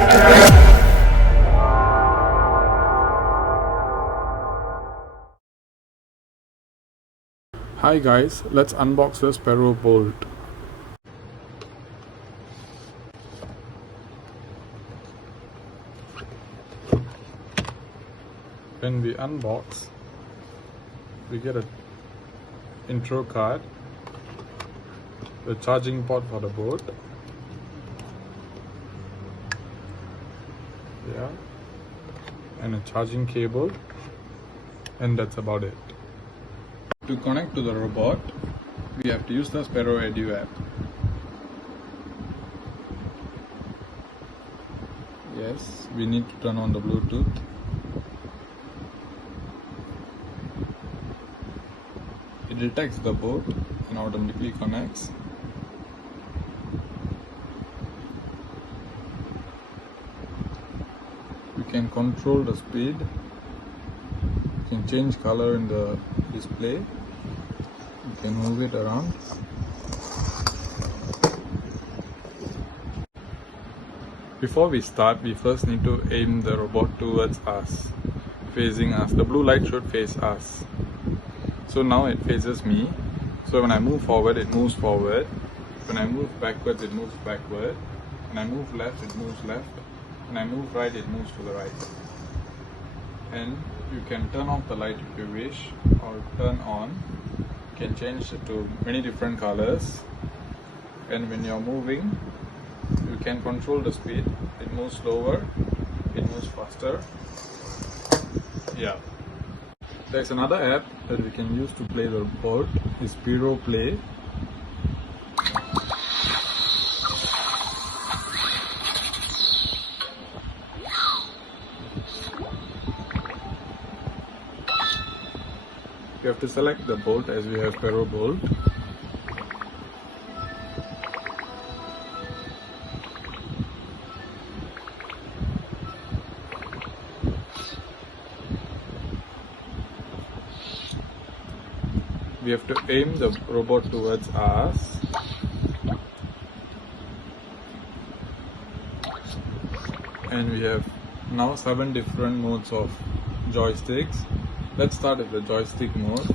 Hi guys, let's unbox the Sphero Bolt. When we unbox, we get an intro card, the charging port for the boat, and a charging cable, and that's about it. To connect to the robot, we have to use the Sphero Edu app. Yes, we need to turn on the Bluetooth. It detects the boat and automatically connects. We can control the speed. We can change color in the display. We can move it around. Before we start, we first need to aim the robot towards us, facing us. The blue light should face us. So now it faces me. So when I move forward, it moves forward. When I move backwards, it moves backward. When I move left, it moves left. When I move right, it moves to the right. And you can turn off the light if you wish, or turn on. You can change it to many different colors. And when you're moving, you can control the speed. It moves slower, it moves faster. There's another app that we can use to play the boat, is Sphero Play. You have to select the boat, as we have Sphero Bolt. We have to aim the robot towards us. And we have now 7 different modes of joysticks. Let's start with the joystick mode.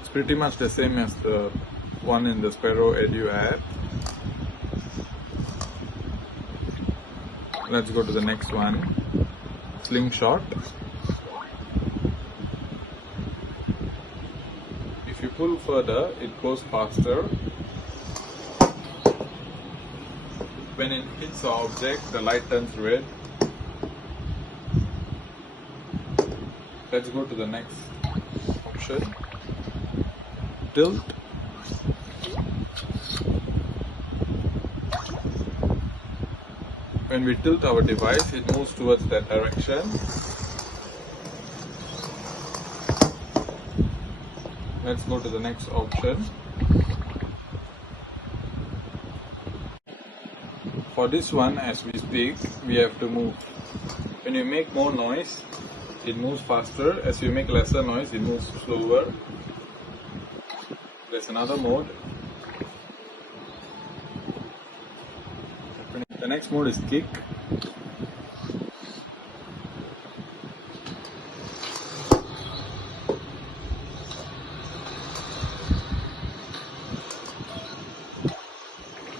It's pretty much the same as the one in the Sphero Edu app. Let's go to the next one, Slingshot. If you pull further, it goes faster. When it hits the object, the light turns red. Let's go to the next option, tilt. When we tilt our device, it moves towards that direction. Let's go to the next option. For this one, as we speak, we have to move. When you make more noise, it moves faster. As you make lesser noise, it moves slower. There's another mode. The next mode is kick.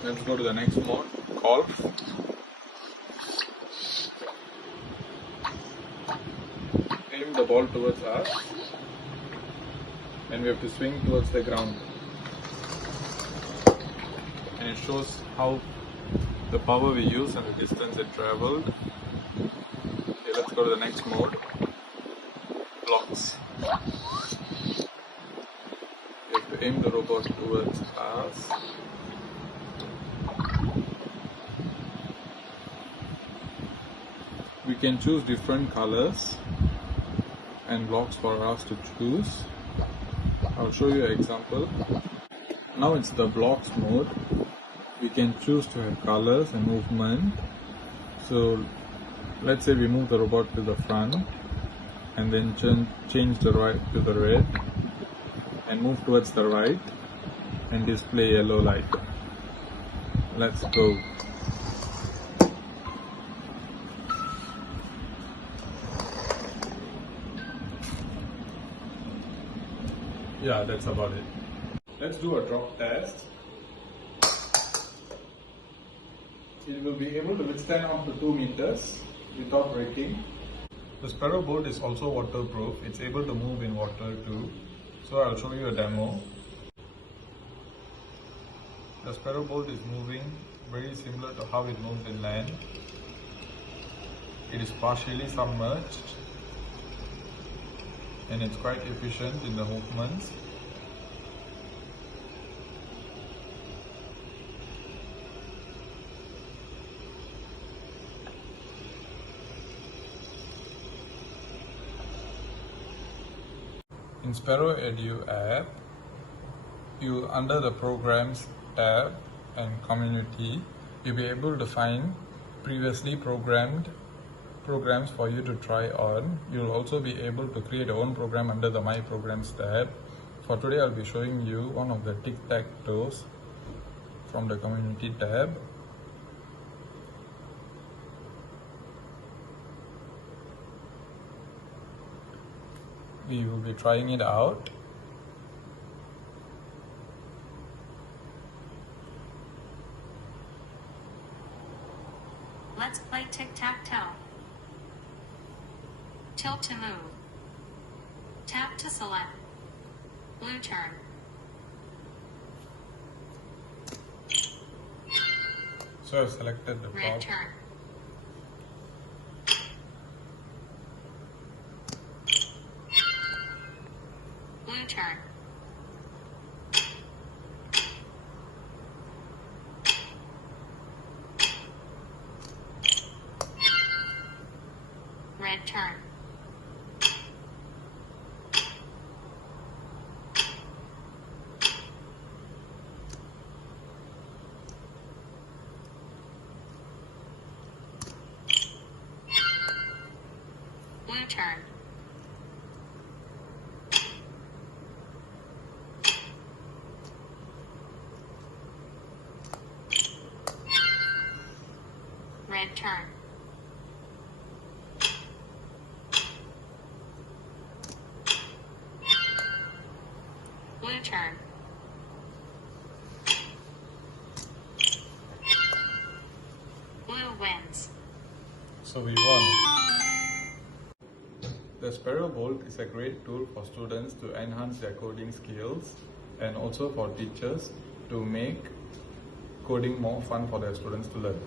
Let's go to the next mode, call. Aim the ball towards us, and we have to swing towards the ground. And it shows how the power we use and the distance it traveled. Okay, let's go to the next mode, blocks. We have to aim the robot towards us. We can choose different colors and blocks for us to choose. I'll show you an example. Now it's the blocks mode. We can choose to have colors and movement. So let's say we move the robot to the front and then change the right to the red and move towards the right and display yellow light. Let's go. Yeah, that's about it. Let's do a drop test. It will be able to withstand up to 2 meters without breaking. The Sphero Bolt is also waterproof. It's able to move in water too. So I'll show you a demo. The Sphero Bolt is moving very similar to how it moves in land. It is partially submerged and it's quite efficient in the movements. In Sphero Edu app, you under the Programs tab and Community, you'll be able to find previously programmed programs for you to try on. You'll also be able to create your own program under the My Programs tab. For today, I'll be showing you one of the tic-tac-toes from the Community tab. We will be trying it out. Let's play tic-tac-toe. Tilt to move. Tap to select. Blue turn. So I've selected the Red top. turn. Blue turn. Red turn. Blue turn. Red turn. Blue turn. Blue wins. So we won. The Sphero Bolt is a great tool for students to enhance their coding skills and also for teachers to make coding more fun for their students to learn.